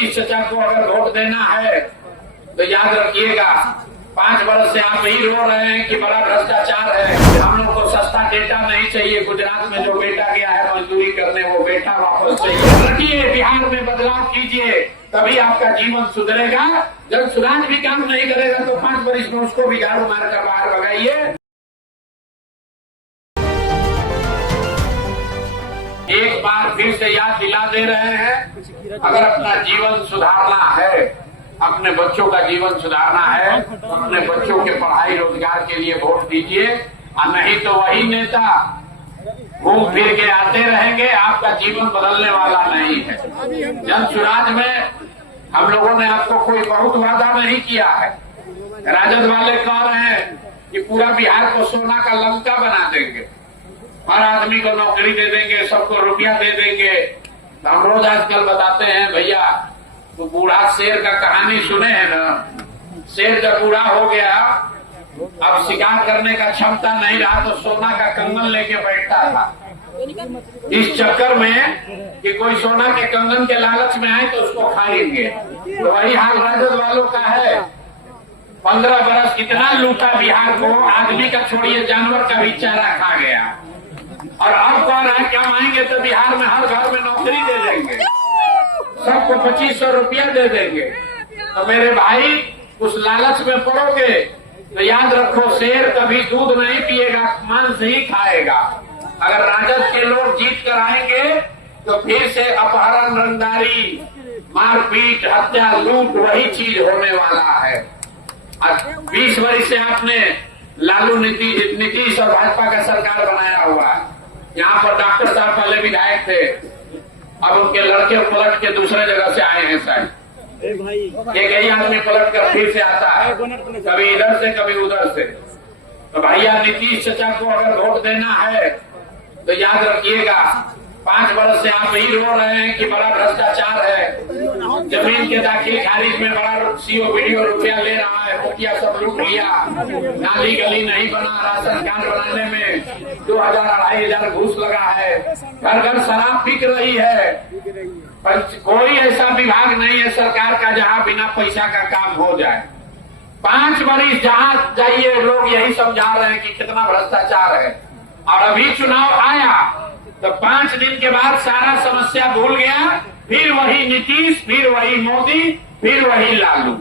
नीतीश चचा को अगर वोट देना है तो याद रखिएगा 5 वर्ष से आप यही रो रहे हैं कि बड़ा भ्रष्टाचार है। हम लोग को सस्ता डेटा नहीं चाहिए। गुजरात में जो बेटा गया है मजदूरी करने वो बेटा वापस चाहिए। रखिए, बिहार में बदलाव कीजिए, तभी आपका जीवन सुधरेगा। जब सुराज भी काम नहीं करेगा तो 5 वर्ष में उसको भी झाड़ू मार कर बाहर भगाइए। एक बार फिर से याद दिला दे रहे हैं, अगर अपना जीवन सुधारना है, अपने बच्चों का जीवन सुधारना है तो अपने बच्चों के पढ़ाई रोजगार के लिए वोट दीजिए, और नहीं तो वही नेता घूम फिर के आते रहेंगे। आपका जीवन बदलने वाला नहीं है। जन सुराज में हम लोगों ने आपको कोई बहुत वादा नहीं किया है। राजद वाले कह रहे हैं कि पूरा बिहार को सोना का लंका बना देंगे, हर आदमी को नौकरी दे देंगे, सबको रुपया दे देंगे। तो हम रोज आजकल बताते हैं, भैया तो बूढ़ा शेर का कहानी सुने हैं ना। शेर जब बूढ़ा हो गया, अब शिकार करने का क्षमता नहीं रहा तो सोना का कंगन लेके बैठता था, इस चक्कर में कि कोई सोना के कंगन के लालच में आए तो उसको खाएंगे। तो वही हाल राजद वालों का है। 15 बरस कितना लूटा बिहार को, आदमी का छोड़िए जानवर का भी चारा खा गया। और अब कह रहा है क्या आएंगे तो बिहार में हर घर में नौकरी दे देंगे, सबको 2500 रुपया दे देंगे। तो मेरे भाई उस लालच में पड़ोगे तो याद रखो, शेर कभी दूध नहीं पिएगा, मांस ही खाएगा। अगर राजद के लोग जीत कर आएंगे तो फिर से अपहरण, रंगदारी, मारपीट, हत्या, लूट वही चीज होने वाला है। 20 वर्ष से आपने लालू नीतीश और भाजपा का सरकार बनाया हुआ है। यहाँ पर डॉक्टर साहब पहले विधायक थे, अब उनके लड़के पलट के दूसरे जगह से आए हैं शायद। एक ही आदमी पलट कर फिर से आता है, कभी इधर से कभी उधर से। तो भैया नीतीश चचा को अगर वोट देना है तो याद रखिएगा 5 वर्ष से आप यही रो रहे हैं कि बड़ा भ्रष्टाचार है। जमीन के दाखिल खारिज में बड़ा सीओ वीडियो रुपया ले रहा है, मुखिया सब लूट लिया, नाली गली नहीं बना, राशन कार्ड बनाने में 2000-2500 घूस लगा है, घर घर शराब बिक रही है। कोई ऐसा विभाग नहीं है सरकार का जहां बिना पैसा का काम हो जाए। 5 वर्ष जहां जाइए लोग यही समझा रहे हैं कि कितना भ्रष्टाचार है। और अभी चुनाव आया तो 5 दिन के बाद सारा समस्या भूल गया, फिर वही नीतीश, फिर वही मोदी, फिर वही लालू।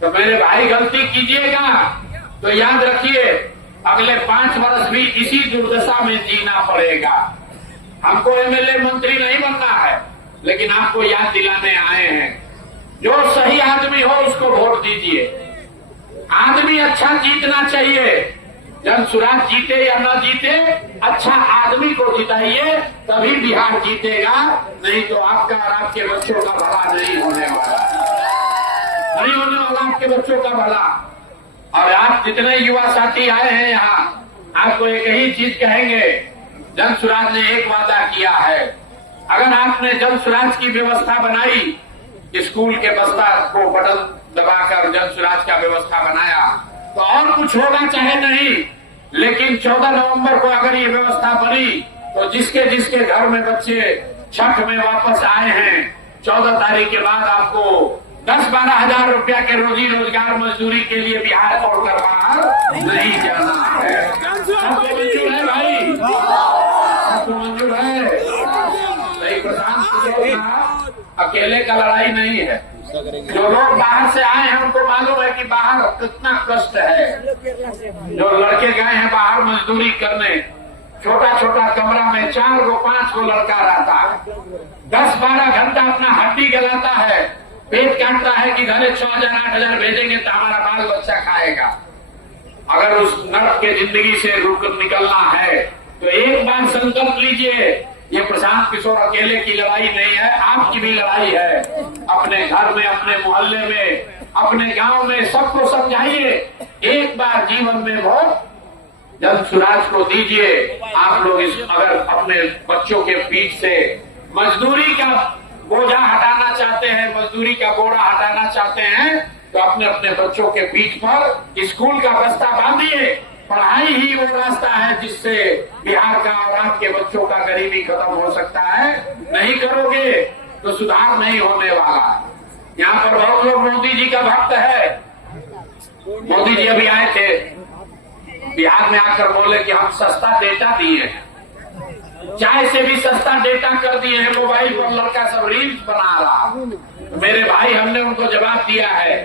तो मेरे भाई गलती कीजिएगा तो याद रखिए अगले 5 वर्ष भी इसी दुर्दशा में जीना पड़ेगा। हमको एमएलए मंत्री नहीं बनना है, लेकिन आपको याद दिलाने आए हैं, जो सही आदमी हो उसको वोट दीजिए। आदमी अच्छा जीतना चाहिए। जन सुराज जीते या न जीते, अच्छा आदमी को जिताइए, तभी बिहार जीतेगा। नहीं तो आपका और आपके बच्चों का भला नहीं होने वाला, नहीं होने वाला आपके बच्चों का भला। और आप जितने युवा साथी आए हैं यहाँ, आपको एक ही चीज कहेंगे, जन सुराज ने एक वादा किया है। अगर आपने जन सुराज की व्यवस्था बनाई, स्कूल के बस्ता को बटन दबाकर जन सुराज का व्यवस्था बनाया, तो और कुछ होगा चाहे नहीं, लेकिन 14 नवंबर को अगर ये व्यवस्था बनी तो जिसके जिसके घर में बच्चे छठ में वापस आए हैं, 14 तारीख के बाद आपको 10-12 हजार रुपया के रोजी रोजगार मजदूरी के लिए बिहार छोड़कर बाहर नहीं जाना है। सबको मंजूर है भाई? सबको मंजूर है? नहीं, प्रशांत किशोर अकेले का लड़ाई नहीं है। जो लोग बाहर से आए हैं उनको मालूम है कि बाहर कितना कष्ट है। जो लड़के गए हैं बाहर मजदूरी करने, छोटा छोटा कमरा में 4 गो 5 गो लड़का रहता है, 10-12 घंटा अपना हड्डी गलाता है, पेट काटता है कि घरे 6,000-8,000 भेजेंगे तो हमारा बाल बच्चा खाएगा। अगर उस नर्क के जिंदगी से निकलना है तो एक बार संकल्प लीजिए, ये प्रशांत किशोर अकेले की लड़ाई नहीं है, आपकी भी लड़ाई है। अपने घर में, अपने मोहल्ले में, अपने गांव में सबको समझाइए, एक बार जीवन में वोट जन सुराज को दीजिए। आप लोग अगर अपने बच्चों के पीठ से मजदूरी का बोझा हटाना चाहते हैं, मजदूरी का बोरा हटाना चाहते हैं, तो अपने अपने बच्चों के पीठ पर स्कूल का बस्ता बांधिए। पढ़ाई ही वो रास्ता है जिससे बिहार का और आपके बच्चों का गरीबी खत्म हो सकता है। नहीं करोगे तो सुधार नहीं होने वाला है। यहाँ पर बहुत लोग मोदी जी का भक्त है। मोदी जी अभी आए थे बिहार में, आकर बोले कि हम सस्ता डेटा दिए हैं, चाय से भी सस्ता डेटा कर दिए हैं। मोबाइल पर लड़का सब रील्स बना रहा। तो मेरे भाई, हमने उनको जवाब दिया है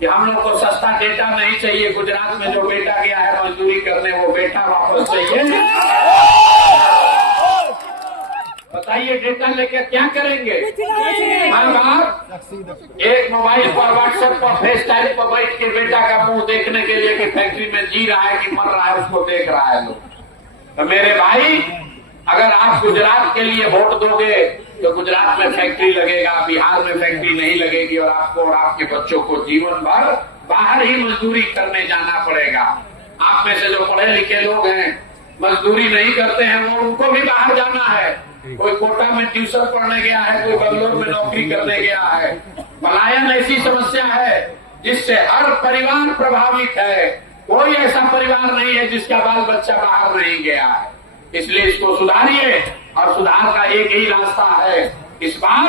कि हम लोग को सस्ता डेटा नहीं चाहिए। गुजरात में जो बेटा गया है मजदूरी करने, वो बेटा वापस चाहिए। बताइए डेटा लेकर क्या करेंगे? माँ बाप एक मोबाइल पर, व्हाट्सएप पर, फेस टाइम पर बैठ के बेटा का मुंह देखने के लिए कि फैक्ट्री में जी रहा है कि मर रहा है, उसको देख रहा है लोग। तो मेरे भाई, अगर आप गुजरात के लिए वोट दोगे तो गुजरात में फैक्ट्री लगेगा, बिहार में फैक्ट्री नहीं लगेगी और आपको और आपके बच्चों को जीवन भर बाहर ही मजदूरी करने जाना पड़ेगा। आप में से जो पढ़े लिखे लोग हैं, मजदूरी नहीं करते हैं, वो उनको भी बाहर जाना है। कोई कोटा में ट्यूशन पढ़ने गया है, कोई बेंगलोर में नौकरी करने गया है। पलायन ऐसी समस्या है जिससे हर परिवार प्रभावित है। कोई ऐसा परिवार नहीं है जिसका बाल बच्चा बाहर नहीं गया है। इसलिए इसको सुधारिए, और सुधार का एक ही रास्ता है। इस बार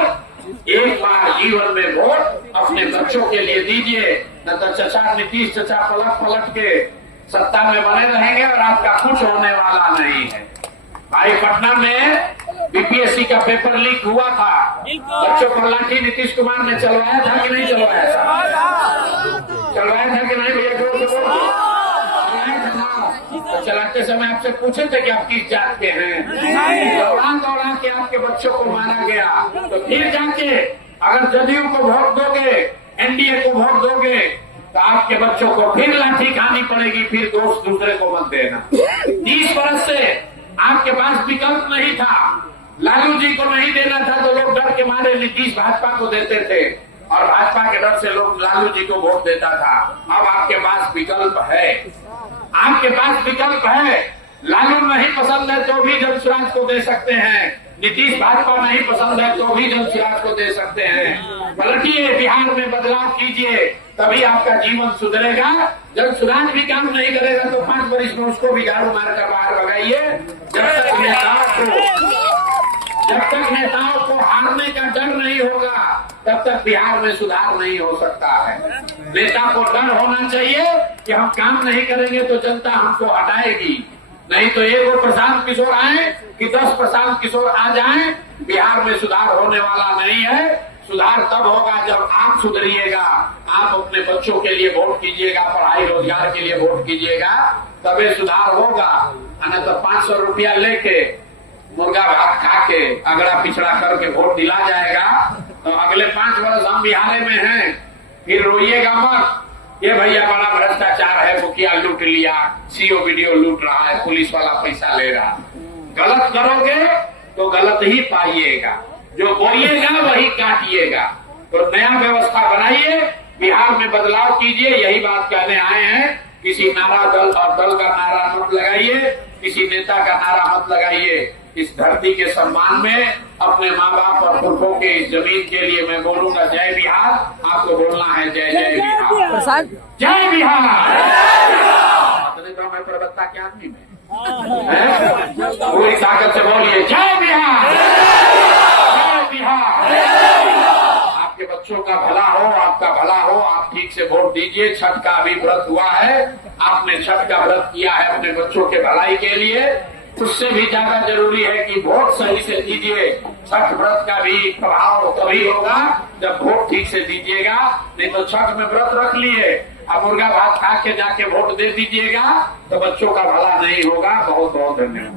एक बार जीवन में वोट अपने बच्चों के लिए दीजिए, न तो चचा नीतीश चचा पलट के सत्ता में बने रहेंगे और आपका कुछ होने वाला नहीं है। भाई, पटना में बीपीएससी का पेपर लीक हुआ था, बच्चों पर लाठी नीतीश कुमार ने चलवाया था कि नहीं चलवाया था? चलवाया था कि नहीं भैया? तो चलाते समय आपसे पूछे थे कि आप किस जात के हैं? दौड़ा के आपके बच्चों को मारा गया। तो फिर जाके अगर जदयू को वोट दोगे, एनडीए को वोट दोगे, तो आपके बच्चों को फिर लाठी खानी पड़ेगी। फिर दोस्त दूसरे को मत देना। 30 वर्ष से आपके पास विकल्प नहीं था। लालू जी को नहीं देना था तो लोग डर के मारे नीतीश भाजपा को देते थे, और भाजपा के डर से लोग लालू जी को वोट देता था। अब आपके पास विकल्प है, आपके पास विकल्प है। लालू नहीं पसंद है तो भी जनसुराज को दे सकते हैं, नीतीश भाजपा नहीं पसंद है तो भी जनसुराज को दे सकते हैं। पलटिए, बिहार में बदलाव कीजिए, तभी आपका जीवन सुधरेगा। जनसुराज भी काम नहीं करेगा तो 5 वर्ष में उसको भी झाड़ू मारकर बाहर भगाइए। जब तक नेताओं को हारने का डर नहीं होगा, तब तक बिहार में सुधार नहीं हो सकता है। नेता को डर होना चाहिए कि हम काम नहीं करेंगे तो जनता हमको हटाएगी। नहीं तो एक प्रशांत किशोर आए कि 10 प्रशांत किशोर आ जाएं, बिहार में सुधार होने वाला नहीं है। सुधार तब होगा जब आप सुधरिएगा, आप अपने बच्चों के लिए वोट कीजिएगा, पढ़ाई रोजगार के लिए वोट कीजिएगा, तभी सुधार होगा। अन्यथा तो 500 रुपया लेके मुर्गा भात खा के अगड़ा पिछड़ा करके वोट दिला जाएगा तो अगले 5 वर्ष हम बिहार में हैं, फिर रोइएगा मत। ये भैया बड़ा भ्रष्टाचार है, मुखिया लूट लिया, सीओ वीडियो लूट रहा है, पुलिस वाला पैसा ले रहा। गलत करोगे तो गलत ही पाइएगा, जो बोइएगा वही काटिएगा। तो नया व्यवस्था बनाइए, बिहार में बदलाव कीजिए, यही बात कहने आए हैं। किसी नारा दल और दल का नारा मत लगाइए, किसी नेता का नारा मत लगाइए। इस धरती के सम्मान में अपने माँ बाप और पुरखों के इस जमीन के लिए मैं बोलूंगा जय बिहार। आपको बोलना है जय जय बिहार, जय बिहार। मैं परबत्ता के आदमी में पूरी ताकत से बोलिए जय बिहार, जय बिहार। आपके बच्चों का भला हो, आपका भला हो, आप ठीक से वोट दीजिए। छठ का अभी व्रत हुआ है, आपने छठ का व्रत किया है अपने बच्चों के भलाई के लिए, उससे भी ज्यादा जरूरी है कि वोट सही से दीजिए। छठ व्रत का भी प्रभाव तभी होगा जब वोट ठीक से दीजिएगा। नहीं तो छठ में व्रत रख लिए, अब मुर्गा भात खा के जाके वोट दे दीजिएगा तो बच्चों का भला नहीं होगा। बहुत बहुत धन्यवाद।